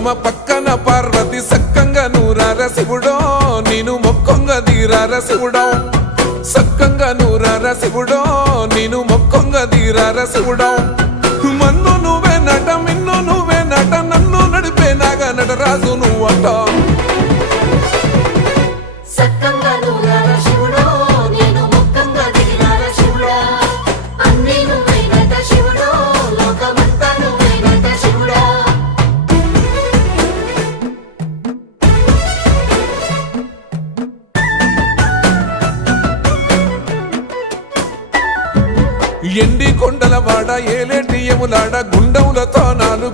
పోచమ్మ పక్కన పార్వతి సక్కంగా నూరార శివుడో నేను మొక్కంగా తీరార శివుడో సక్కంగా నూరార శివుడో నేను మొక్కంగా తీరార శివుడో మన్ను నువ్వే నట మిన్ను నువ్వే నట నన్ను నడిపే నాగా నటరాజు నువ్వట ఎండి కొండల వాడ ఏలేటి యములాడ గుండములతో నాలుగు